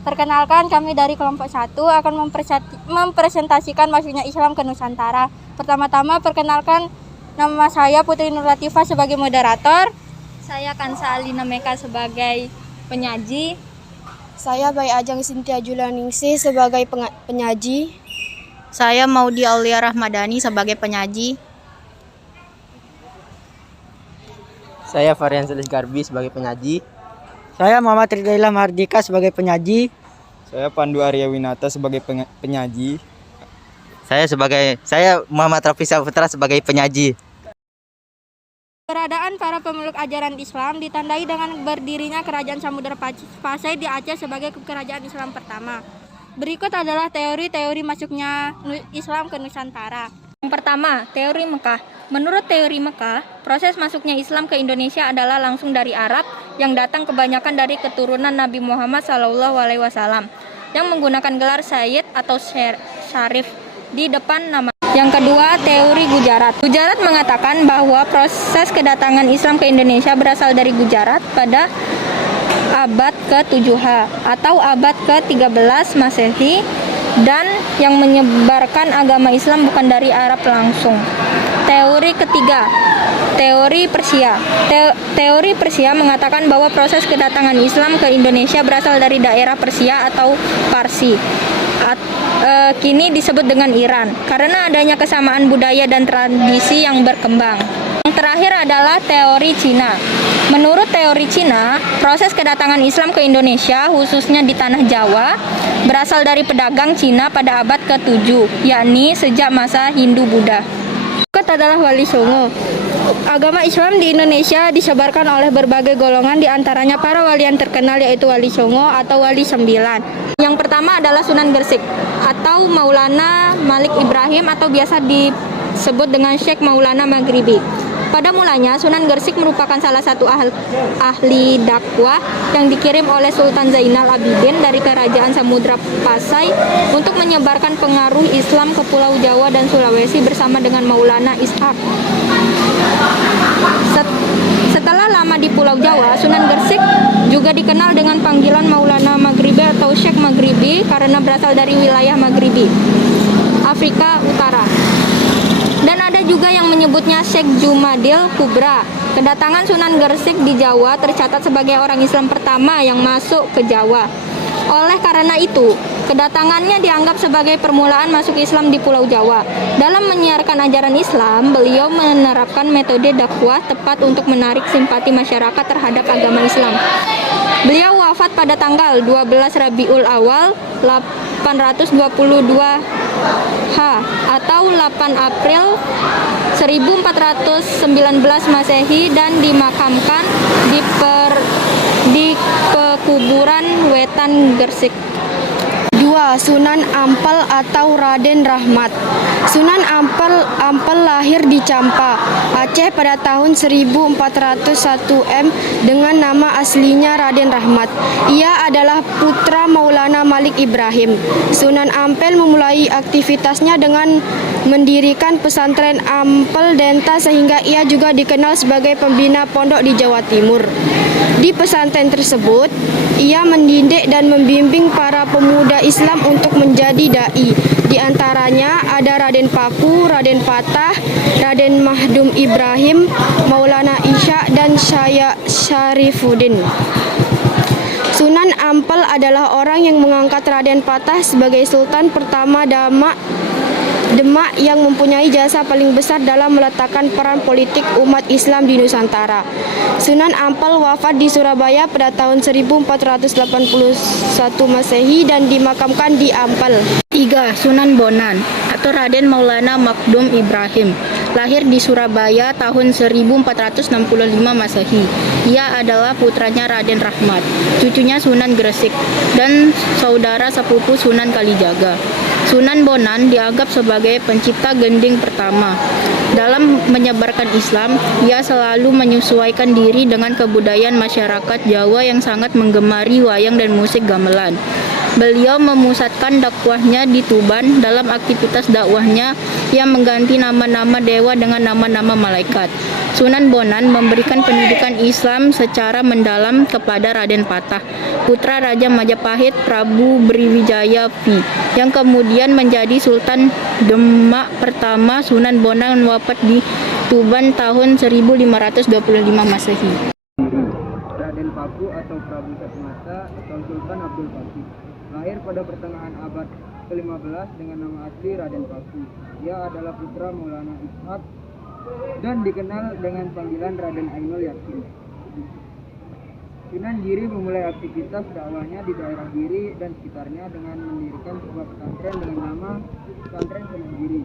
Perkenalkan, kami dari kelompok 1 akan mempresentasikan masuknya Islam ke Nusantara. Pertama-tama perkenalkan, nama saya Putri Nur Latifah sebagai moderator. Saya Kansa Alina Meka sebagai penyaji. Saya Bayi Ajeng Sintia Julianingsih sebagai penyaji. Saya Maudi Aulia Rahmadani sebagai penyaji. Saya Varian Selis Garbi sebagai penyaji. Saya Muhammad Ridhaillah Mardika sebagai penyaji. Saya Pandu Arya Winata sebagai penyaji. Saya Muhammad Rafi Saputra sebagai penyaji. Keberadaan para pemeluk ajaran Islam ditandai dengan berdirinya Kerajaan Samudra Pasai di Aceh sebagai kerajaan Islam pertama. Berikut adalah teori-teori masuknya Islam ke Nusantara. Yang pertama, teori Mekah. Menurut teori Mekah, proses masuknya Islam ke Indonesia adalah langsung dari Arab yang datang kebanyakan dari keturunan Nabi Muhammad SAW yang menggunakan gelar Sayyid atau Syarif di depan nama. Yang kedua, teori Gujarat. Gujarat mengatakan bahwa proses kedatangan Islam ke Indonesia berasal dari Gujarat pada abad ke-7H atau abad ke-13 Masehi dan yang menyebarkan agama Islam bukan dari Arab langsung. Teori ketiga, teori Persia. Teori Persia mengatakan bahwa proses kedatangan Islam ke Indonesia berasal dari daerah Persia atau Parsi. Kini disebut dengan Iran karena adanya kesamaan budaya dan tradisi yang berkembang. Yang terakhir adalah teori Cina. Menurut teori Cina, proses kedatangan Islam ke Indonesia khususnya di tanah Jawa berasal dari pedagang Cina pada abad ke-7, yakni sejak masa Hindu-Buddha. Berikut adalah Wali Songo. Agama Islam di Indonesia disebarkan oleh berbagai golongan, diantaranya para wali yang terkenal yaitu Wali Songo atau Wali 9. Yang pertama adalah Sunan Gresik atau Maulana Malik Ibrahim atau biasa disebut dengan Syekh Maulana Maghribi. Pada mulanya, Sunan Gresik merupakan salah satu ahli dakwah yang dikirim oleh Sultan Zainal Abidin dari Kerajaan Samudra Pasai untuk menyebarkan pengaruh Islam ke Pulau Jawa dan Sulawesi bersama dengan Maulana Ishaq. Setelah lama di Pulau Jawa, Sunan Gresik juga dikenal dengan panggilan Maulana Maghribi atau Syekh Maghribi karena berasal dari wilayah Maghribi, Afrika Utara. Dan ada juga yang menyebutnya Syekh Jumadil Kubra. Kedatangan Sunan Gresik di Jawa tercatat sebagai orang Islam pertama yang masuk ke Jawa. Oleh karena itu, kedatangannya dianggap sebagai permulaan masuk Islam di Pulau Jawa. Dalam menyiarkan ajaran Islam, beliau menerapkan metode dakwah tepat untuk menarik simpati masyarakat terhadap agama Islam. Beliau wafat pada tanggal 12 Rabiul Awal 822 atau 8 April 1419 Masehi dan dimakamkan di pekuburan Wetan Gresik. 2. Sunan Ampel atau Raden Rahmat. Sunan Ampel lahir di Campa, Aceh pada tahun 1401 dengan nama aslinya Raden Rahmat. Ia adalah putra Maulana Malik Ibrahim. Sunan Ampel memulai aktivitasnya dengan mendirikan pesantren Ampel Denta sehingga ia juga dikenal sebagai pembina pondok di Jawa Timur. Di pesantren tersebut, ia mendidik dan membimbing para pemuda Islam untuk menjadi dai. Di antaranya ada Raden Paku, Raden Patah, Raden Mahdum Ibrahim, Maulana Isya dan Syarifuddin. Sunan Ampel adalah orang yang mengangkat Raden Patah sebagai Sultan pertama Demak yang mempunyai jasa paling besar dalam meletakkan peran politik umat Islam di Nusantara. Sunan Ampel wafat di Surabaya pada tahun 1481 Masehi dan dimakamkan di Ampel. 3. Sunan Bonan atau Raden Maulana Makdum Ibrahim. Lahir di Surabaya tahun 1465 Masehi. Ia adalah putranya Raden Rahmat, cucunya Sunan Gresik, dan saudara sepupu Sunan Kalijaga. Sunan Bonan dianggap sebagai pencipta gending pertama. Dalam menyebarkan Islam, ia selalu menyesuaikan diri dengan kebudayaan masyarakat Jawa yang sangat menggemari wayang dan musik gamelan. Beliau memusatkan dakwahnya di Tuban. Dalam aktivitas dakwahnya, ia mengganti nama-nama dewa dengan nama-nama malaikat. Sunan Bonang memberikan pendidikan Islam secara mendalam kepada Raden Patah, putra Raja Majapahit Prabu Briwijaya V, yang kemudian menjadi Sultan Demak pertama. Sunan Bonang wafat di Tuban tahun 1525 Masehi. Raden Paku atau Prabu Satmata atau Sultan Abdul Fakih. Lahir pada pertengahan abad ke-15 dengan nama asli Raden Paku. Ia adalah putra Maulana Ishak dan dikenal dengan panggilan Raden Ainul Yakin. Sunan Giri memulai aktivitas dakwahnya di daerah Giri dan sekitarnya dengan mendirikan sebuah pesantren dengan nama Pesantren Sunan Giri.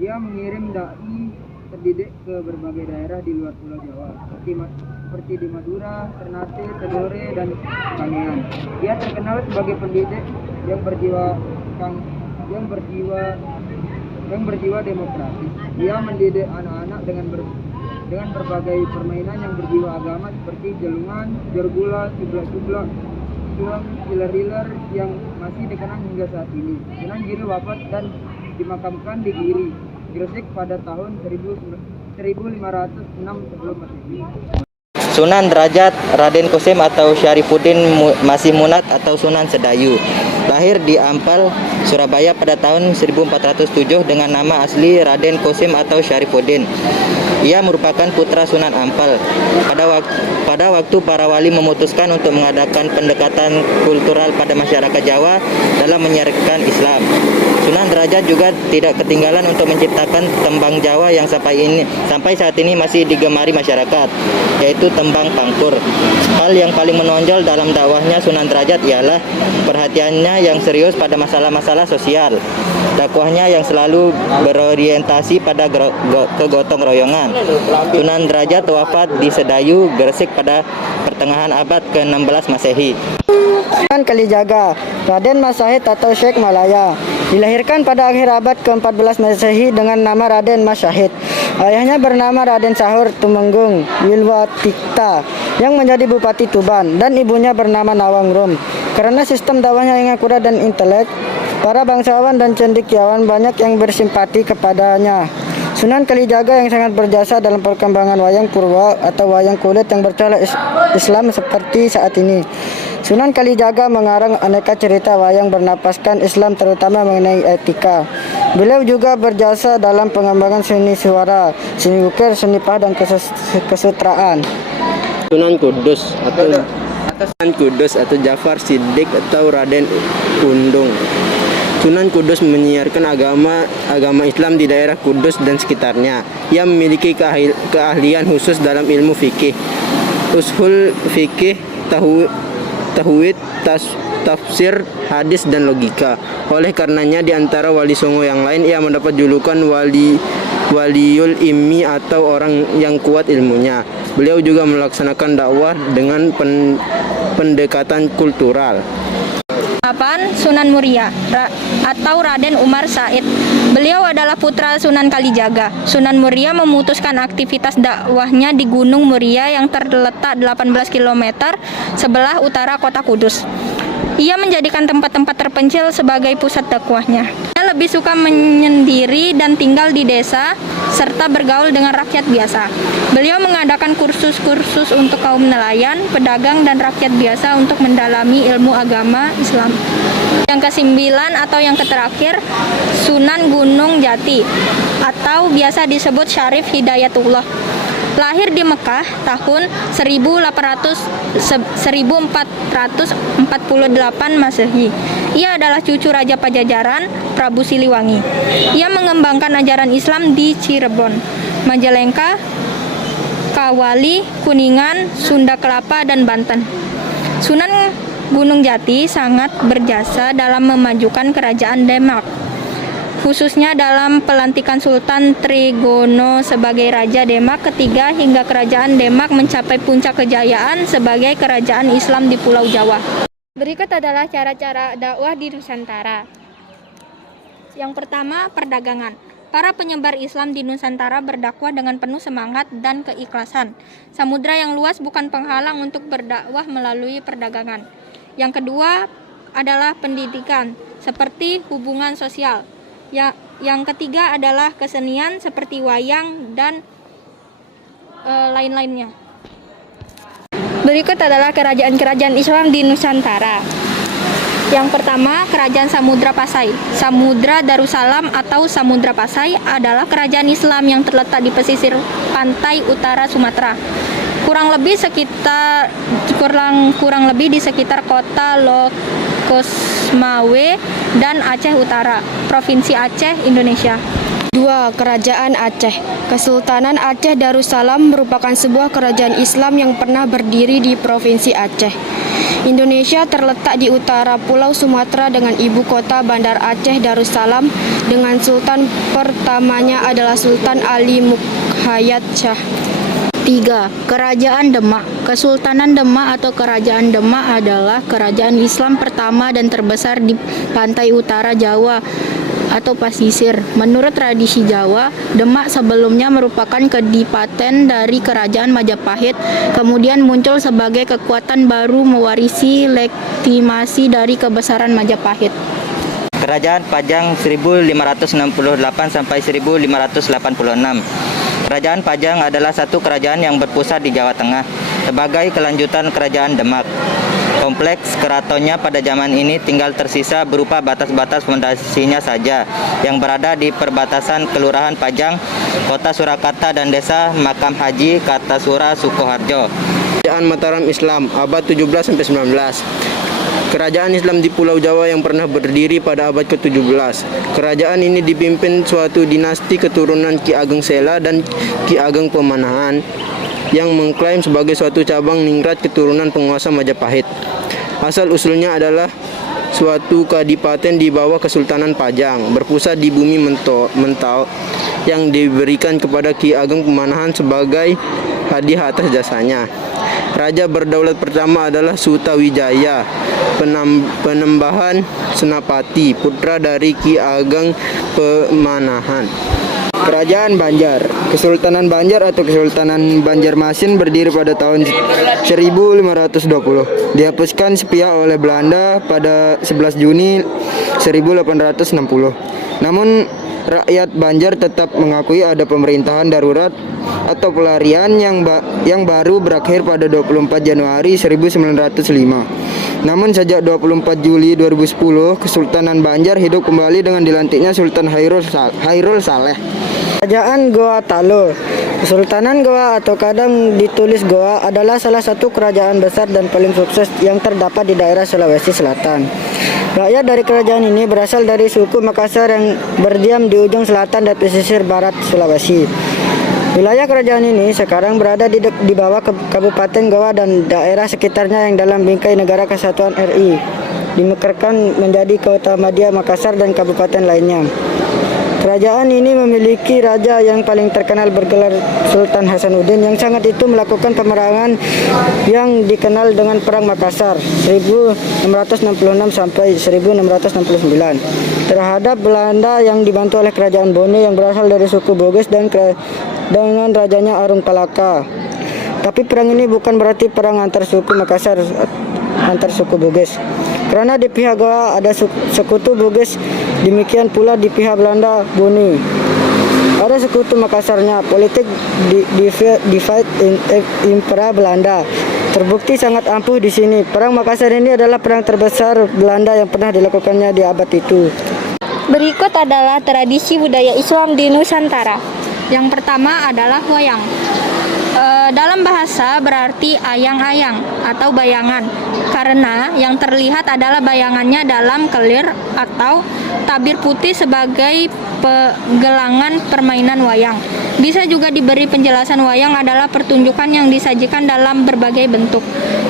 Ia mengirim dai terdidik ke berbagai daerah di luar Pulau Jawa, seperti di Madura, Ternate, Tidore, dan Kangean. Ia terkenal sebagai pendidik yang berjiwa demokratis. Ia mendidik anak-anak dengan berbagai permainan yang berjiwa agama seperti jelungan, jorgula, cublak-cublak, suang, hiler-hiler yang masih dikenang hingga saat ini. Sunan Giri wafat dan dimakamkan di Giri, Gresik pada tahun 1506 sebelum Masehi. Sunan Derajat Raden Kosim atau Syarifuddin Masih Munat atau Sunan Sedayu. Lahir di Ampel, Surabaya pada tahun 1407 dengan nama asli Raden Kosim atau Syarifuddin. Ia merupakan putra Sunan Ampel. Pada waktu para wali memutuskan untuk mengadakan pendekatan kultural pada masyarakat Jawa dalam menyiarkan Islam, Sunan Derajat juga tidak ketinggalan untuk menciptakan tembang Jawa yang sampai saat ini masih digemari masyarakat, yaitu tembang Pangkur. Hal yang paling menonjol dalam dakwahnya Sunan Derajat ialah perhatiannya yang serius pada masalah-masalah sosial. Dakwahnya yang selalu berorientasi pada kegotong royongan. Sunan Derajat wafat di Sedayu, Gresik pada pertengahan abad ke-16 Masehi. Sunan Kalijaga, Raden Mas Syahid atau Syekh Malaya. Dilahirkan pada akhir abad ke-14 Masehi dengan nama Raden Mas Syahid. Ayahnya bernama Raden Sahur Tumenggung Wilwatikta yang menjadi Bupati Tuban, dan ibunya bernama Nawangrum. Karena sistem dakwahnya yang akurat dan intelek, para bangsawan dan cendekiawan banyak yang bersimpati kepadanya. Sunan Kalijaga yang sangat berjasa dalam perkembangan wayang purwa atau wayang kulit yang bercorak Islam seperti saat ini. Sunan Kalijaga mengarang aneka cerita wayang bernapaskan Islam, terutama mengenai etika. Beliau juga berjasa dalam pengembangan seni suara, seni ukir, seni pah, dan kesutraan. Sunan Kudus atau Jafar Siddiq atau Raden Undung. Sunan Kudus menyiarkan agama Islam di daerah Kudus dan sekitarnya. Ia memiliki keahlian khusus dalam ilmu fikih, ushul fikih, tauhid, tafsir, hadis, dan logika. Oleh karenanya di antara wali songo yang lain, ia mendapat julukan waliul ilmi atau orang yang kuat ilmunya. Beliau juga melaksanakan dakwah dengan pendekatan kultural. 8. Sunan Muria atau Raden Umar Said. Beliau adalah putra Sunan Kalijaga. Sunan Muria memutuskan aktivitas dakwahnya di Gunung Muria yang terletak 18 km sebelah utara kota Kudus. Ia menjadikan tempat-tempat terpencil sebagai pusat dakwahnya. Ia lebih suka menyendiri dan tinggal di desa serta bergaul dengan rakyat biasa. Beliau mengadakan kursus-kursus untuk kaum nelayan, pedagang, dan rakyat biasa untuk mendalami ilmu agama Islam. Yang ke-9 atau yang terakhir, Sunan Gunung Jati atau biasa disebut Syarif Hidayatullah. Lahir di Mekah tahun 1448 Masehi. Ia adalah cucu Raja Pajajaran, Prabu Siliwangi. Ia mengembangkan ajaran Islam di Cirebon, Majalengka, Kawali, Kuningan, Sunda Kelapa, dan Banten. Sunan Gunung Jati sangat berjasa dalam memajukan kerajaan Demak, khususnya dalam pelantikan Sultan Trigono sebagai Raja Demak ketiga hingga kerajaan Demak mencapai puncak kejayaan sebagai kerajaan Islam di Pulau Jawa. Berikut adalah cara-cara dakwah di Nusantara. Yang pertama, perdagangan. Para penyebar Islam di Nusantara berdakwah dengan penuh semangat dan keikhlasan. Samudra yang luas bukan penghalang untuk berdakwah melalui perdagangan. Yang kedua, adalah pendidikan, seperti hubungan sosial. Yang ketiga adalah kesenian seperti wayang dan lain-lainnya. Berikut adalah kerajaan-kerajaan Islam di Nusantara. Yang pertama, Kerajaan Samudra Pasai. Samudra Darussalam atau Samudra Pasai adalah kerajaan Islam yang terletak di pesisir pantai utara Sumatera. Kurang lebih di sekitar kota Locosmawe dan Aceh Utara, Provinsi Aceh, Indonesia. 2. Kerajaan Aceh. Kesultanan Aceh Darussalam merupakan sebuah kerajaan Islam yang pernah berdiri di Provinsi Aceh. Indonesia terletak di utara Pulau Sumatera dengan ibu kota Bandar Aceh Darussalam dengan sultan pertamanya adalah Sultan Ali Mukhayat Shah. 3. Kerajaan Demak. Kesultanan Demak atau Kerajaan Demak adalah kerajaan Islam pertama dan terbesar di pantai utara Jawa atau pasisir. Menurut tradisi Jawa, Demak sebelumnya merupakan kadipaten dari Kerajaan Majapahit, kemudian muncul sebagai kekuatan baru mewarisi legitimasi dari kebesaran Majapahit. Kerajaan Pajang 1568 sampai 1586. Kerajaan Pajang adalah satu kerajaan yang berpusat di Jawa Tengah sebagai kelanjutan Kerajaan Demak. Kompleks keratonnya pada zaman ini tinggal tersisa berupa batas-batas fondasinya saja yang berada di perbatasan Kelurahan Pajang, Kota Surakarta dan Desa Makam Haji Kartasura Sukoharjo. Kerajaan Mataram Islam abad 17 sampai 19. Kerajaan Islam di Pulau Jawa yang pernah berdiri pada abad ke-17. Kerajaan ini dipimpin suatu dinasti keturunan Ki Ageng Sela dan Ki Ageng Pemanahan yang mengklaim sebagai suatu cabang ningrat keturunan penguasa Majapahit. Asal-usulnya adalah suatu kadipaten di bawah Kesultanan Pajang, berpusat di bumi Mentau yang diberikan kepada Ki Ageng Pemanahan sebagai hadiah atas jasanya. Raja berdaulat pertama adalah Sutawijaya, Penembahan Senapati, putra dari Ki Ageng Pemanahan. Kerajaan Banjar. Kesultanan Banjar atau Kesultanan Banjarmasin berdiri pada tahun 1520. Dihapuskan sepihak oleh Belanda pada 11 Juni 1860. Namun rakyat Banjar tetap mengakui ada pemerintahan darurat atau pelarian yang baru berakhir pada 24 Januari 1905. Namun sejak 24 Juli 2010, Kesultanan Banjar hidup kembali dengan dilantiknya Sultan Hairul Saleh. Kerajaan Goa Talo. Kesultanan Goa atau kadang ditulis Goa adalah salah satu kerajaan besar dan paling sukses yang terdapat di daerah Sulawesi Selatan. Rakyat dari kerajaan ini berasal dari suku Makassar yang berdiam di ujung selatan dan pesisir barat Sulawesi. Wilayah kerajaan ini sekarang berada di bawah Kabupaten Goa dan daerah sekitarnya yang dalam bingkai Negara Kesatuan RI. Dimekarkan menjadi Kota Madya Makassar dan kabupaten lainnya. Kerajaan ini memiliki raja yang paling terkenal bergelar Sultan Hasanuddin yang sangat itu melakukan pemerangan yang dikenal dengan Perang Makassar 1666 sampai 1669 terhadap Belanda yang dibantu oleh Kerajaan Bone yang berasal dari suku Bugis dan dengan rajanya Arung Palaka. Tapi perang ini bukan berarti perang antar suku Makassar antar suku Bugis. Karena di pihak Goa ada sekutu Bugis, demikian pula di pihak Belanda Bone ada sekutu Makassarnya. Politik divide in Impera Belanda terbukti sangat ampuh di sini. Perang Makassar ini adalah perang terbesar Belanda yang pernah dilakukannya di abad itu. Berikut adalah tradisi budaya Islam di Nusantara. Yang pertama adalah wayang. Dalam bahasa berarti ayang-ayang atau bayangan, karena yang terlihat adalah bayangannya dalam kelir atau tabir putih sebagai gelangan permainan wayang. Bisa juga diberi penjelasan wayang adalah pertunjukan yang disajikan dalam berbagai bentuk,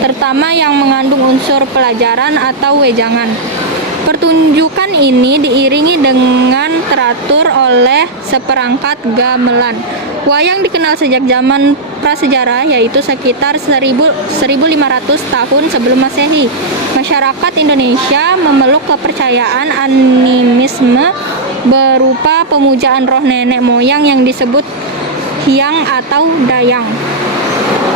terutama yang mengandung unsur pelajaran atau wejangan. Pertunjukan ini diiringi dengan teratur oleh seperangkat gamelan. Wayang dikenal sejak zaman prasejarah, yaitu sekitar 1500 tahun sebelum Masehi. Masyarakat Indonesia memeluk kepercayaan animisme berupa pemujaan roh nenek moyang yang disebut hyang atau dayang,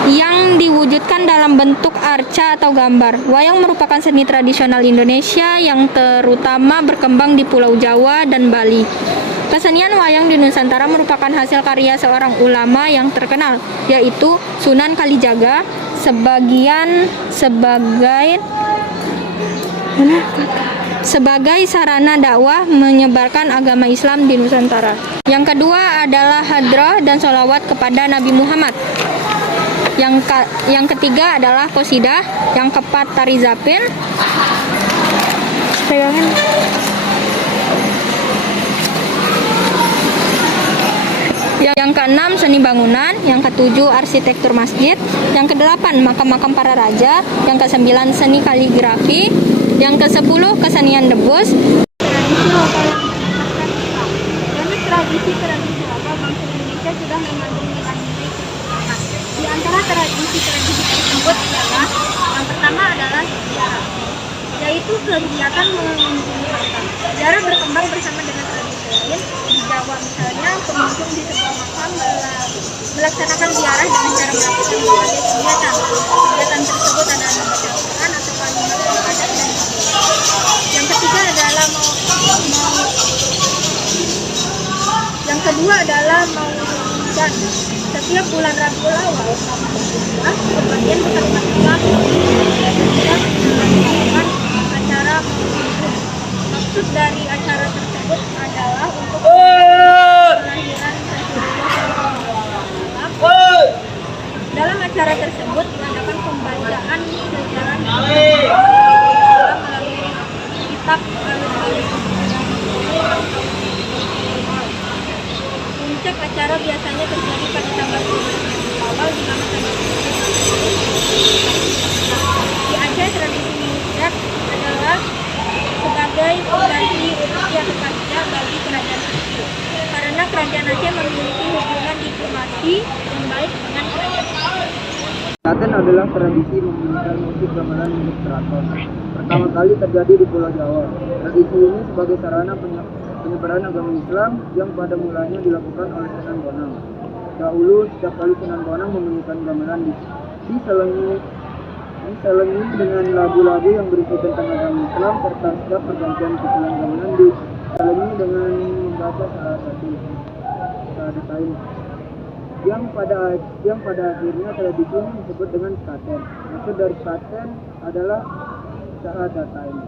yang diwujudkan dalam bentuk arca atau gambar. Wayang merupakan seni tradisional Indonesia yang terutama berkembang di Pulau Jawa dan Bali. Kesenian wayang di Nusantara merupakan hasil karya seorang ulama yang terkenal, yaitu Sunan Kalijaga, sebagai sarana dakwah menyebarkan agama Islam di Nusantara. Yang kedua adalah hadrah dan sholawat kepada Nabi Muhammad. Yang ketiga adalah qosidah, yang keempat tari zapin. Yang keenam seni bangunan, yang ketujuh arsitektur masjid, yang kedelapan makam-makam para raja, yang kesembilan seni kaligrafi, yang kesepuluh kesenian debus. Tradisi lokal bangsa Indonesia sudah mengandung nilai-nilai keberagaman. Di antara tradisi tersebut adalah yang pertama adalah ziarah, yaitu kegiatan mengunjungi makam. Ziarah berkembang bersama dengan tradisi lain. Di Jawa misalnya, pengunjung di sebuah makam melaksanakan ziarah dengan cara melakukan berbagai kegiatan. Kegiatan tersebut adalah membaca Al-Quran atau kalimat ibadat dan yang ketiga adalah yang kedua adalah Maulidan. Setiap bulan Rabiul Awal sebagian kalimat Islam melakukan acara Maulid. Maksud dari acara tersebut adalah untuk kelahiran Rasulullah SAW. Dalam acara tersebut diadakan pembacaan sejarah melalui kitab Puncak acara biasanya terjadi pada tanggal 12 awal di mana tanggal di Aceh tradisi Mengidap adalah sebagai pengganti rupiah atau pajak bagi kerajaan Aceh. Karena kerajaan Aceh memiliki hubungan diplomasi yang baik dengan kerajaan Aceh. Klaten adalah tradisi menggunakan musik gamelan milik keraton. Pertama kali terjadi di Pulau Jawa. Tradisi ini sebagai sarana penyebaran agama Islam yang pada mulanya dilakukan oleh Sunan Bonang. Dahulu, setiap kali Sunan Bonang menyanyikan gamelan diselingi dengan lagu-lagu yang berisi tentang agama Islam, serta setiap pergantian pukulan gamelan diselingi dengan membaca salah satu syahadat yang pada akhirnya tradisi ini disebut dengan klaten. Maksud dari klaten adalah syahadatain.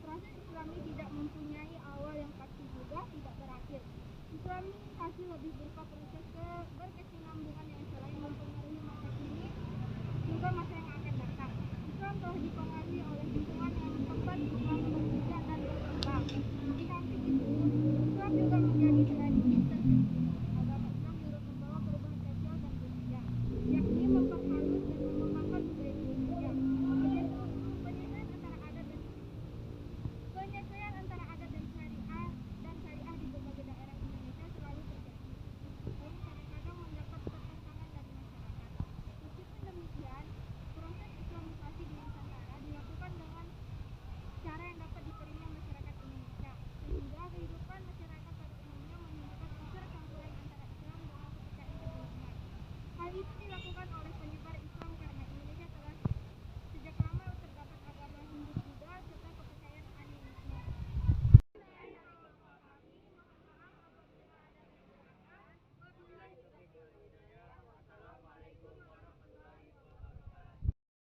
Proses Islami tidak mempunyai awal yang pasti juga tidak berakhir. Islamisasi lebih berupa